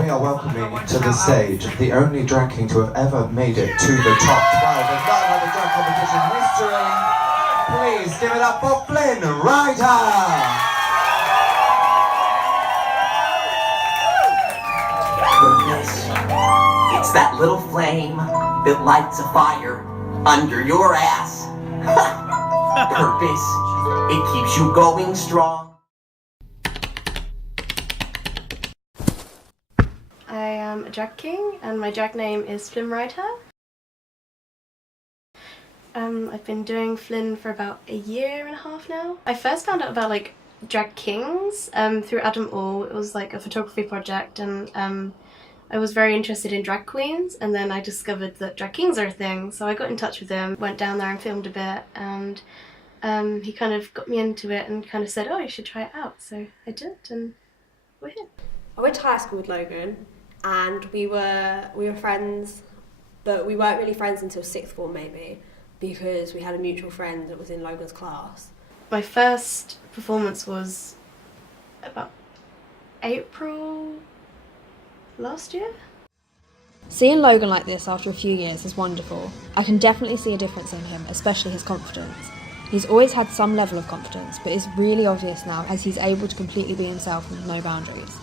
We are welcoming to the stage the only drag king to have ever made it to the top 12 in none other drag competition history. Please give it up for Flynn Rider! Goodness, it's that little flame that lights a fire under your ass. Purpose, it keeps you going strong. I am a drag king and my drag name is Flynn Rider. I've been doing Flynn for about a year and a half now. I first found out about like drag kings through Adam All. It was like a photography project, and I was very interested in drag queens, and then I discovered that drag kings are a thing, so I got in touch with him, went down there and filmed a bit, and he kind of got me into it and kind of said, oh, you should try it out, so I did, and we're here. I went to high school with Logan, and we were friends, but we weren't really friends until sixth form maybe, because we had a mutual friend that was in Logan's class. My first performance was about April last year. Seeing Logan like this after a few years is wonderful. I can definitely see a difference in him, especially his confidence. He's always had some level of confidence, but it's really obvious now as he's able to completely be himself with no boundaries.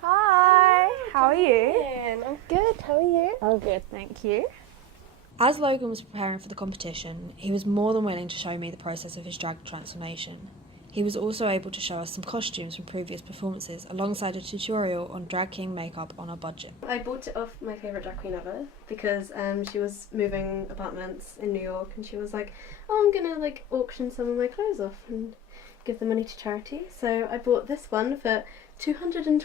Hi, how are you? I'm good, how are you? I'm good, thank you. As Logan was preparing for the competition, he was more than willing to show me the process of his drag transformation. He was also able to show us some costumes from previous performances alongside a tutorial on drag king makeup on a budget. I bought it off my favourite drag queen ever because she was moving apartments in New York, and she was like, oh, I'm gonna like auction some of my clothes off and give the money to charity. So I bought this one for £220.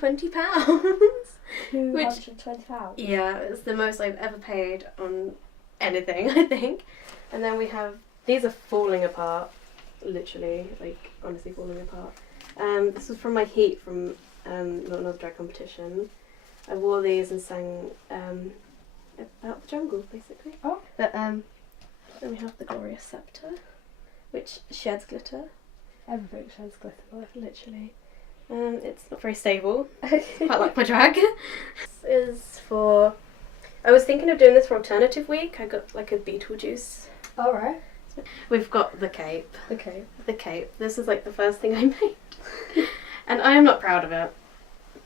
£220? Yeah, it's the most I've ever paid on anything, I think. And then we have, these are falling apart, literally, like honestly falling apart. This was from my heat from not another drag competition. I wore these and sang about the jungle, basically. Oh. But then we have the Glorious Scepter, which sheds glitter. Everything sheds glitter. Literally. It's not very stable. Quite like my drag. This is for... I was thinking of doing this for Alternative Week. I got like a Beetlejuice. Alright. We've got the cape. Okay. The cape. This is like the first thing I made. And I am not proud of it.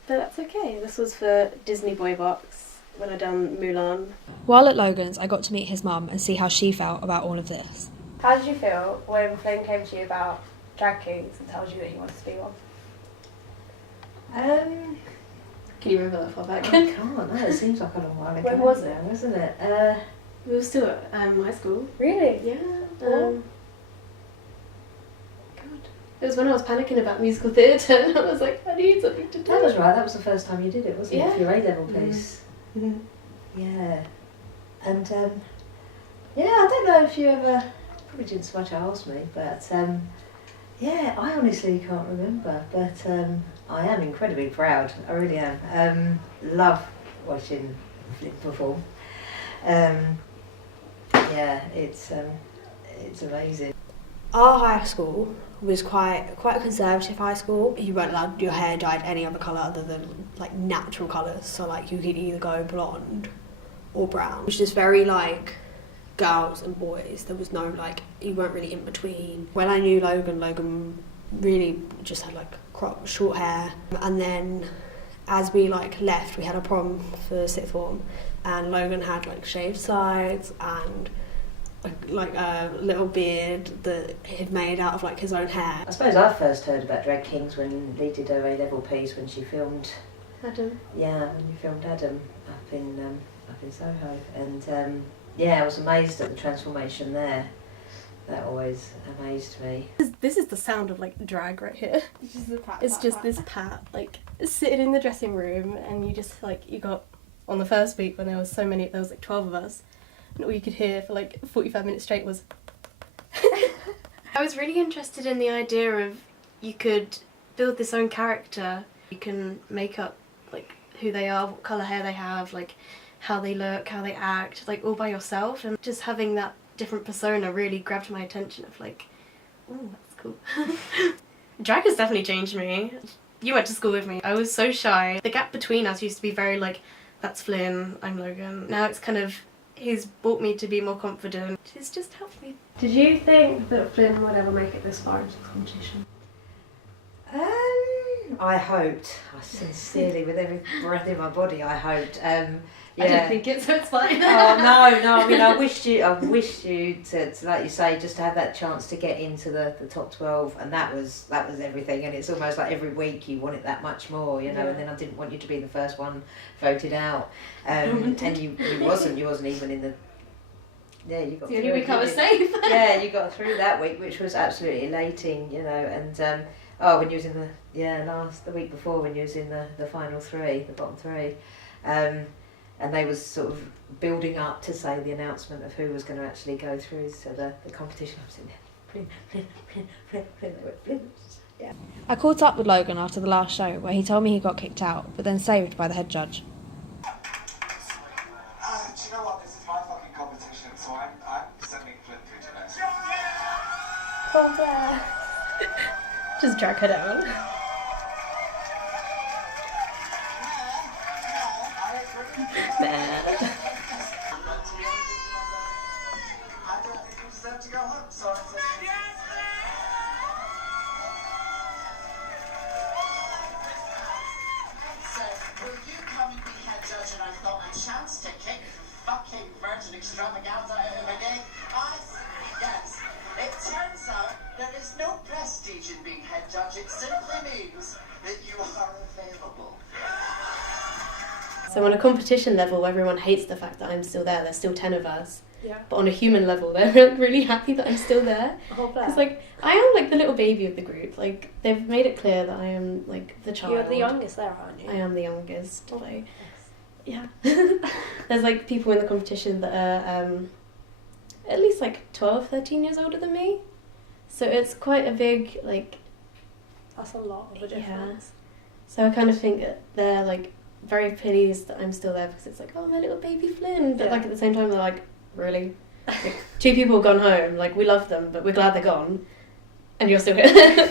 But that's okay. This was for Disney Boy Box when I done Mulan. While at Logan's, I got to meet his mum and see how she felt about all of this. How did you feel when Flynn came to you about drag kings and told you that you wanted to be one? Can you remember that far back? I can't, no, it seems like a long while ago. When was now, isn't it? We were still at high school. Really? Yeah. What? God. It was when I was panicking about musical theatre and I was like, I need something to do. That was right, that was the first time you did it, wasn't Yeah. it? For your A-level piece. Mm-hmm. Yeah. And, yeah, I don't know if you ever, probably didn't so much ask me, but, yeah, I honestly can't remember, but I am incredibly proud, I really am. Love watching Flynn perform. Yeah, it's amazing. Our high school was quite a conservative high school. You weren't allowed your hair dyed any other colour other than like natural colours. So like you could either go blonde or brown, which is very like girls and boys. There was no like, you weren't really in between. When I knew Logan really just had like short hair. And then as we like left, we had a prom for sixth form, and Logan had like shaved sides and like a little beard that he'd made out of like his own hair. I suppose I first heard about drag kings when Lee did her A-level piece when she filmed, Adam. yeah, when you filmed Adam up in Soho, and yeah, I was amazed at the transformation there. That always amazed me. This is the sound of like drag right here. It's just the pat, It's pat, just pat. this pat, like sitting in the dressing room, and you just like, you got on the first week when there was like 12 of us, and all you could hear for like 45 minutes straight was I was really interested in the idea of you could build this own character. You can make up like who they are, what colour hair they have, like how they look, how they act, like all by yourself, and just having that different persona really grabbed my attention of like, oh, that's cool. Drag has definitely changed me. You went to school with me. I was so shy. The gap between us used to be very like, that's Flynn, I'm Logan. Now it's kind of, he's brought me to be more confident. It's just helped me. Did you think that Flynn would ever make it this far into the competition? I hoped. I sincerely, with every breath in my body, I hoped. Yeah. I didn't think it, so it's fine. Oh no! I mean, I wished you to, like you say, just to have that chance to get into the top 12, and that was everything. And it's almost like every week you want it that much more, you know. Yeah. And then I didn't want you to be the first one voted out, and you wasn't even in the. Yeah, you got. The through only it, week I was didn't you? safe. Yeah, you got through that week, which was absolutely elating, you know. And when you was in the week before, when you was in the final three, the bottom three, and they was sort of building up to say the announcement of who was going to actually go through to the competition. I was sitting there, yeah. I caught up with Logan after the last show where he told me he got kicked out, but then saved by the head judge. Do you know what? This is my fucking competition, so I'm sending Flynn through to next. Oh, yeah. Just drag her down. I don't think you deserve to go home, so I said... So, will you come and be head judge, and I've got a chance to kick fucking Virgin Extravaganza out of my game? Yes. It turns out there is no prestige in being head judge. It simply means that you are available. So on a competition level, everyone hates the fact that I'm still there. There's still 10 of us. Yeah. But on a human level, they're like, really happy that I'm still there. Oh, bless. Because like, I am like the little baby of the group. Like, they've made it clear that I am like the child. You're the youngest there, aren't you? I am the youngest. Oh, Like, yes. yeah. There's like people in the competition that are at least like 12, 13 years older than me. So it's quite a big like... That's a lot of a difference. So I kind of think that they're like very pleased that I'm still there because it's like, oh, my little baby Flynn. But Yeah. like at the same time, they're like, really? Like, 2 people have gone home. Like, we love them, but we're glad they're gone. And you're still here.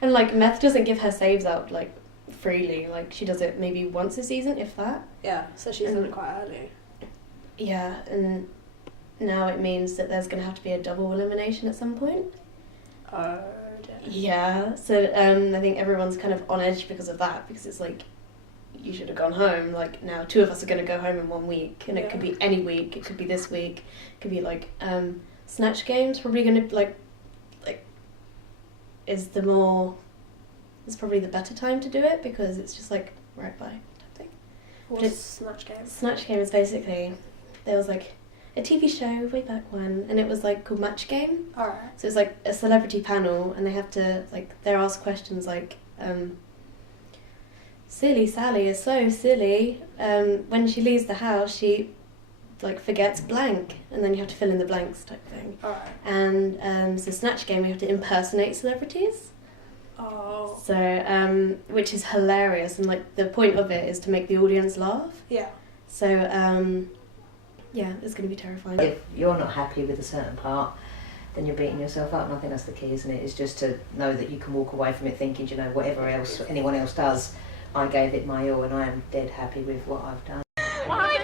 And like, Meth doesn't give her saves out like freely. Like, she does it maybe once a season, if that. Yeah, so she's done it quite early. Yeah, and now it means that there's going to have to be a double elimination at some point. Oh, dear. Yeah, so I think everyone's kind of on edge because of that, because it's like, you should have gone home. Like, now 2 of us are going to go home in 1 week, and it could be any week. It could be this week. It could be like Snatch Games. Probably going to like is probably the better time to do it because it's just like right by type thing. What's Snatch Game? Snatch Game is basically, there was like a TV show way back when, and it was like called Match Game. Alright. So it's like a celebrity panel, and they have to like, they're asked questions like, silly Sally is so silly. When she leaves the house, she like forgets blank, and then you have to fill in the blanks type thing. Alright. And so Snatch Game, we have to impersonate celebrities. Oh. So which is hilarious, and like the point of it is to make the audience laugh. Yeah. So yeah, it's going to be terrifying. If you're not happy with a certain part, then you're beating yourself up, and I think that's the key, isn't it? Is just to know that you can walk away from it thinking, you know, whatever else anyone else does, I gave it my all, and I am dead happy with what I've done. Why